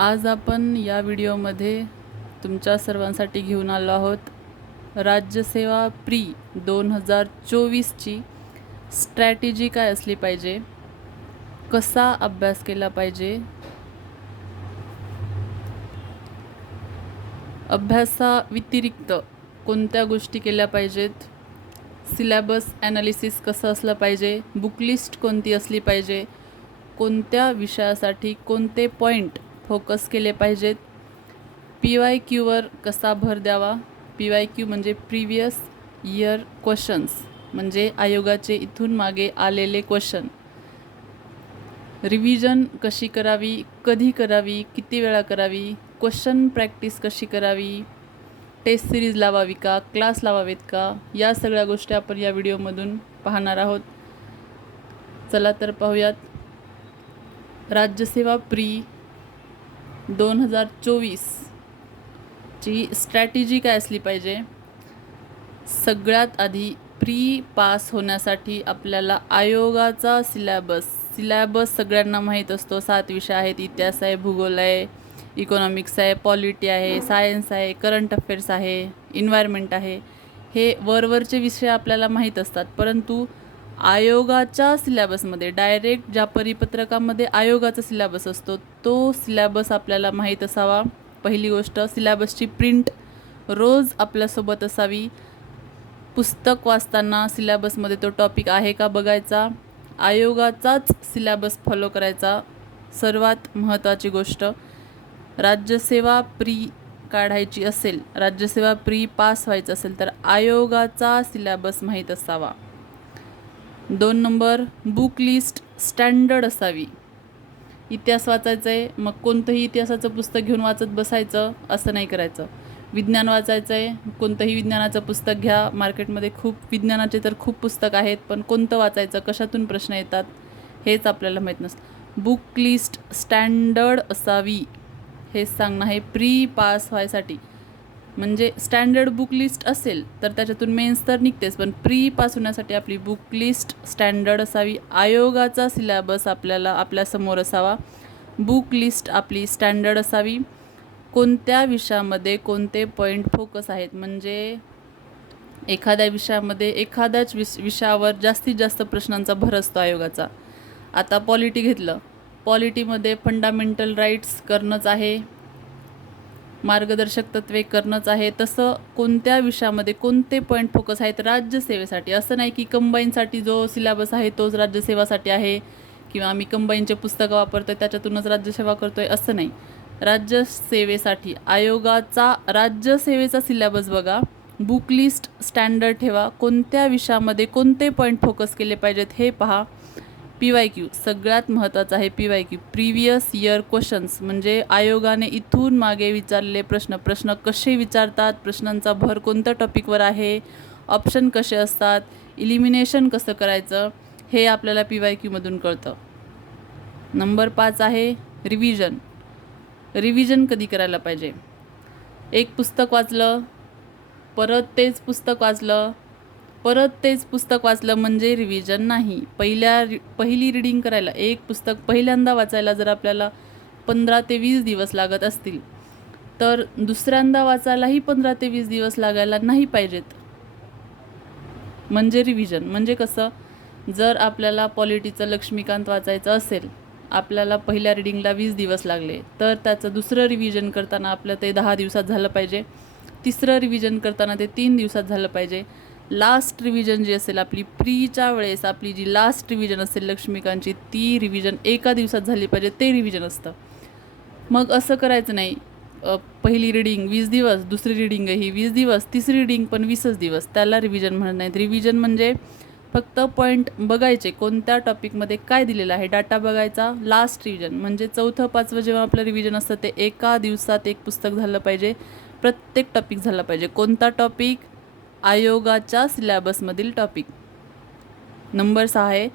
आज आपण या व्हिडिओमध्ये तुमच्या सर्वांसाठी घेऊन आलो आहोत राज्यसेवा प्री 2024ची स्ट्रॅटेजी काय असली पाहिजे, कसा अभ्यास केला पाहिजे, अभ्यासाव्यतिरिक्त कोणत्या गोष्टी केल्या पाहिजेत, सिलेबस ॲनालिसिस कसं असलं पाहिजे, बुक लिस्ट कोणती असली पाहिजे, कोणत्या विषयासाठी कोणते पॉईंट फोकस केले पाहिजेत, PYQवर कसा भर द्यावा. PYQ म्हणजे प्रिव्हियस इयर क्वेश्चन्स, म्हणजे आयोगाचे इथून मागे आलेले क्वेश्चन. रिव्हिजन कशी करावी, कधी करावी, किती वेळा करावी, क्वेश्चन प्रॅक्टिस कशी करावी, टेस्ट सिरीज लावावी का, क्लास लावावेत का, या सगळ्या गोष्टी आपण या व्हिडिओमधून पाहणार आहोत. चला तर पाहूयात. राज्यसेवा प्री 2024 ची स्ट्रॅटेजी काय असली पाहिजे. सगळ्यात आधी प्री पास होण्यासाठी आपल्याला आयोगाचा सिलॅबस सगळ्यांना माहीत असतो. 7 विषय आहेत. इतिहास आहे, भूगोल आहे, इकॉनॉमिक्स आहे, पॉलिटी आहे, सायन्स आहे, करंट अफेअर्स आहे, एन्व्हायरमेंट आहे. हे वरवरचे विषय आपल्याला माहीत असतात, परंतु आयोगाच्या सिलॅबसमध्ये डायरेक्ट ज्या परिपत्रकामध्ये आयोगाचा सिलॅबस असतो तो सिलॅबस आपल्याला माहीत असावा. पहिली गोष्ट, सिलॅबसची प्रिंट रोज आपल्यासोबत असावी. पुस्तक वाचताना सिलॅबसमध्ये तो टॉपिक आहे का बघायचा. आयोगाचाच सिलॅबस फॉलो करायचा. सर्वात महत्त्वाची गोष्ट, राज्यसेवा प्री काढायची असेल, राज्यसेवा प्री पास व्हायचं असेल तर आयोगाचा सिलॅबस माहीत असावा. 2 नंबर, बुक लिस्ट स्टँडर्ड असावी. इतिहास वाचायचं आहे, मग कोणतंही इतिहासाचं पुस्तक घेऊन वाचत बसायचं असं नाही करायचं. विज्ञान वाचायचं आहे, कोणतंही विज्ञानाचं पुस्तक घ्या. मार्केटमध्ये विज्ञानाचे तर खूप पुस्तक आहेत, पण कोणतं वाचायचं, कशातून प्रश्न येतात हेच आपल्याला माहीत नसतं. बुक लिस्ट स्टँडर्ड असावी हेच सांगणं आहे प्री पास व्हायसाठी. म्हणजे स्टँडर्ड बुक लिस्ट असेल तर त्याच्यातून मेन्स तर निघतेच, पण प्री पास होण्यासाठी आपली बुक लिस्ट स्टँडर्ड असावी. आयोगाचा सिलॅबस आपल्यासमोर असावा. बुक लिस्ट आपली स्टँडर्ड असावी. कोणत्या विषयामध्ये कोणते पॉईंट फोकस आहेत, म्हणजे एखाद्या विषयामध्ये एखाद्याच विषयावर जास्तीत जास्त प्रश्नांचा भर असतो आयोगाचा. आता पॉलिटी घेतलं, पॉलिटीमध्ये फंडामेंटल राईट्स करणंच आहे, मार्गदर्शक तत्त्वे करणंच आहे. तसं कोणत्या विषयामध्ये कोणते पॉईंट फोकस आहेत राज्यसेवेसाठी. असं नाही की कंबाईनसाठी जो सिलॅबस आहे तोच राज्यसेवासाठी आहे, किंवा आम्ही कंबाईनचे पुस्तकं वापरतो आहे त्याच्यातूनच राज्यसेवा करतो आहे, असं नाही. राज्यसेवेसाठी आयोगाचा राज्यसेवेचा सिलॅबस बघा, बुक लिस्ट स्टँडर्ड ठेवा, कोणत्या विषयामध्ये कोणते पॉईंट फोकस केले पाहिजेत हे पहा. PYQ सगळ्यात महत्त्वाचं आहे. PYQ प्रिव्हियस इयर क्वेश्चन्स, म्हणजे आयोगाने इथून मागे विचारलेले प्रश्न कसे विचारतात, प्रश्नांचा भर कोणत्या टॉपिकवर आहे, ऑप्शन कसे असतात, इलिमिनेशन कसं करायचं, हे आपल्याला PYQमधून कळतं. नंबर 5 आहे रिव्हिजन. रिव्हिजन कधी करायला पाहिजे. एक पुस्तक वाचलं, परत तेच पुस्तक वाचलं म्हणजे रिव्हिजन नाही. पहिली रीडिंग करायला, एक पुस्तक पहिल्यांदा वाचायला जर आपल्याला 15 ते 20 दिवस लागत असतील तर दुसऱ्यांदा वाचायलाही 15 ते 20 दिवस लागायला नाही पाहिजेत. म्हणजे रिव्हिजन म्हणजे कसं, जर आपल्याला पॉलिटीचं लक्ष्मीकांत वाचायचं असेल, आपल्याला पहिल्या रीडिंगला 20 दिवस लागले, तर त्याचं दुसरं रिव्हिजन करताना आपलं ते 10 दिवसात झालं पाहिजे. तिसरं रिव्हिजन करताना ते 3 दिवसात झालं पाहिजे. लास्ट रिव्हिजन जी असेल आपली प्रीच्या वेळेस, आपली जी लास्ट रिव्हिजन असेल लक्ष्मीकांतची, ती रिव्हिजन एका दिवसात झाली पाहिजे, ते रिव्हिजन असतं. मग असं करायचं नाही, पहिली रीडिंग 20 दिवस, दुसरी रीडिंग ही 20 दिवस, तिसरी रीडिंग पण 20च दिवस, त्याला रिव्हिजन म्हणत नाहीत. रिव्हिजन म्हणजे फक्त पॉईंट बघायचे, कोणत्या टॉपिकमध्ये काय दिलेलं आहे, डाटा बघायचा. लास्ट रिव्हिजन म्हणजे 4थं 5वं जेव्हा आपलं रिव्हिजन असतं ते एका दिवसात एक पुस्तक झालं पाहिजे, प्रत्येक टॉपिक झालं पाहिजे. कोणता टॉपिक, आयोगाच्या सिलॅबसमधील टॉपिक. नंबर 6 आहे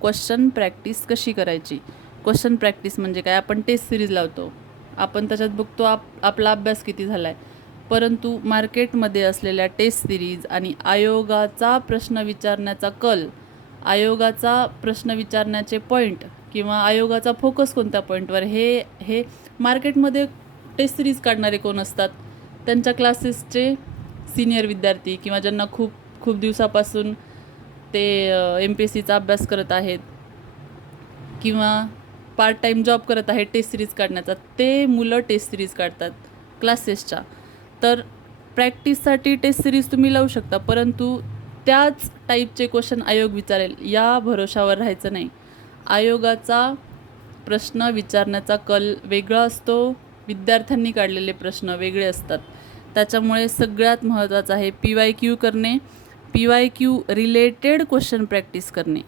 क्वेश्चन प्रॅक्टिस कशी करायची. क्वेश्चन प्रॅक्टिस म्हणजे काय, आपण टेस्ट सिरीज लावतो, आपण त्याच्यात बघतो आपला अभ्यास किती झाला आहे, परंतु मार्केटमध्ये असलेल्या टेस्ट सिरीज आणि आयोगाचा प्रश्न विचारण्याचा कल, आयोगाचा प्रश्न विचारण्याचे पॉईंट, किंवा आयोगाचा फोकस कोणत्या पॉईंटवर, हे हे मार्केटमध्ये टेस्ट सिरीज काढणारे कोण असतात, त्यांच्या क्लासेसचे सिनियर विद्यार्थी किंवा ज्यांना खूप खूप दिवसापासून ते MPSCचा अभ्यास करत आहेत किंवा पार्ट टाईम जॉब करत आहेत टेस्ट सिरीज काढण्याचा, ते मुलं टेस्ट सिरीज काढतात क्लासेसच्या. तर प्रॅक्टिससाठी टेस्ट सिरीज तुम्ही लावू शकता, परंतु त्याच टाईपचे क्वेश्चन आयोग विचारेल या भरोशावर राहायचं नाही. आयोगाचा प्रश्न विचारण्याचा कल वेगळा असतो, विद्यार्थ्यांनी काढलेले प्रश्न वेगळे असतात. त्याच्यामुळे सगळ्यात महत्त्वाचं आहे PYQ करणे, PYQ रिलेटेड क्वेश्चन प्रॅक्टिस करणे.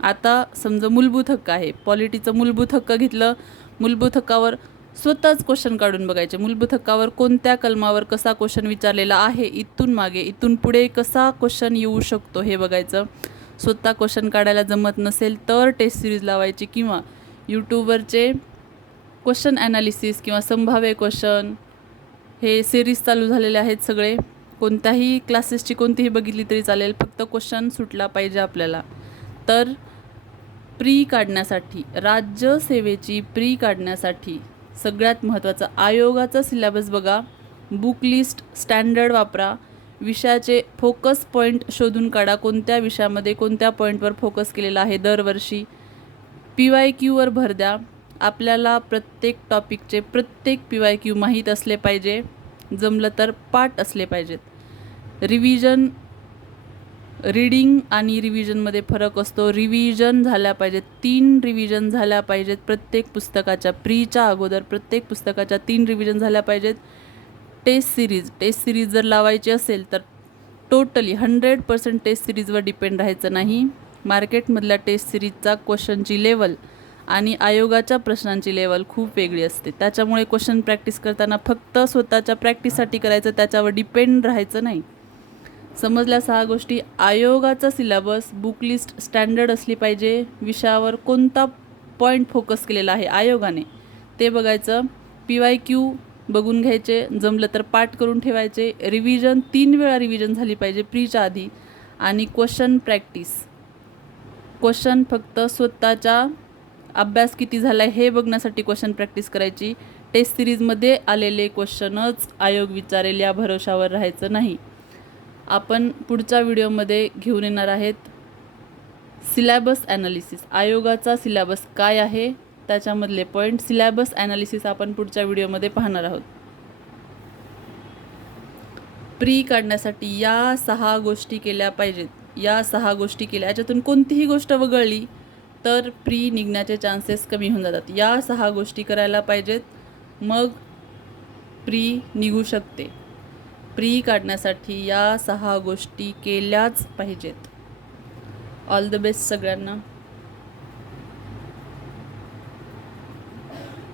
आता समजा मूलभूत हक्क आहे, पॉलिटीचं मूलभूत हक्क घेतलं, मूलभूत हक्कावर स्वतःच क्वेश्चन काढून बघायचे, मूलभूत हक्कावर कोणत्या कलमावर कसा क्वेश्चन विचारलेला आहे, इथून मागे इथून पुढे कसा क्वेश्चन येऊ शकतो हे बघायचं. स्वतः क्वेश्चन काढायला जमत नसेल तर टेस्ट सिरीज लावायची किंवा यूट्यूबवरचे क्वेश्चन ॲनालिसिस किंवा संभाव्य क्वेश्चन हे सिरीज चालू झालेले आहेत सगळे. कोणत्याही क्लासेसची कोणतीही बघितली तरी चालेल, फक्त क्वेश्चन सुटला पाहिजे आपल्याला. तर प्री काढण्यासाठी, राज्यसेवेची प्री काढण्यासाठी सगळ्यात महत्त्वाचं आयोगाचा सिलेबस बघा, बुक लिस्ट स्टँडर्ड वापरा, विषयाचे फोकस पॉईंट शोधून काढा, कोणत्या विषयामध्ये कोणत्या पॉईंटवर फोकस केलेला आहे दरवर्षी. PYQवर भर द्या. आपल्याला प्रत्येक टॉपिकचे प्रत्येक PYQ माहीत असले पाहिजे, जमलं तर पाठ असले पाहिजेत. रीडिंग आणि रिव्हिजनमध्ये फरक असतो. रिव्हिजन झाल्या पाहिजेत, 3 रिव्हिजन झाल्या पाहिजेत प्रत्येक पुस्तकाच्या. प्रीच्या अगोदर प्रत्येक पुस्तकाच्या 3 रिव्हिजन झाल्या पाहिजेत. टेस्ट सिरीज जर लावायची असेल तर टोटली 100% टेस्ट सिरीजवर डिपेंड राहायचं नाही. मार्केटमधल्या टेस्ट सिरीजचा क्वेश्चनची लेवल आणि आयोगाच्या प्रश्नांची लेवल खूप वेगळी असते. त्याच्यामुळे क्वेश्चन प्रॅक्टिस करताना फक्त स्वतःच्या प्रॅक्टिससाठी करायचं, त्याच्यावर डिपेंड राहायचं नाही. समजल्या 6 गोष्टी. आयोगाचा सिलेबस, बुक लिस्ट स्टँडर्ड असली पाहिजे, विषयावर कोणता पॉईंट फोकस केलेला आहे आयोगाने ते बघायचं, PYQ बघून घ्यायचे, जमलं तर पाठ करून ठेवायचे. रिव्हिजन 3 वेळा रिव्हिजन झाली पाहिजे प्रीच्या आधी. आणि क्वेश्चन प्रॅक्टिस, क्वेश्चन फक्त स्वतःच्या अभ्यास किती झाला आहे हे बघण्यासाठी क्वेश्चन प्रॅक्टिस करायची. टेस्ट सिरीजमध्ये आलेले क्वेश्चनच आयोग विचारेल या भरोशावर राहायचं नाही. आपण पुढच्या व्हिडिओमध्ये घेऊन येणार आहेत सिलेबस ॲनालिसिस. आयोगाचा सिलेबस काय आहे त्याच्यामधले पॉईंट, सिलेबस ॲनालिसिस आपण पुढच्या व्हिडिओमध्ये पाहणार आहोत. प्री काढण्यासाठी या 6 गोष्टी केल्या पाहिजेत. या 6 गोष्टी केल्या, याच्यातून कोणतीही गोष्ट वगळली तर प्री निघण्याचे चान्सेस कमी होऊन जातात. या 6 गोष्टी करायला पाहिजेत, मग प्री निघू शकते. प्री काढण्यासाठी या 6 गोष्टी केल्याच पाहिजेत. ऑल द बेस्ट सगळ्यांना.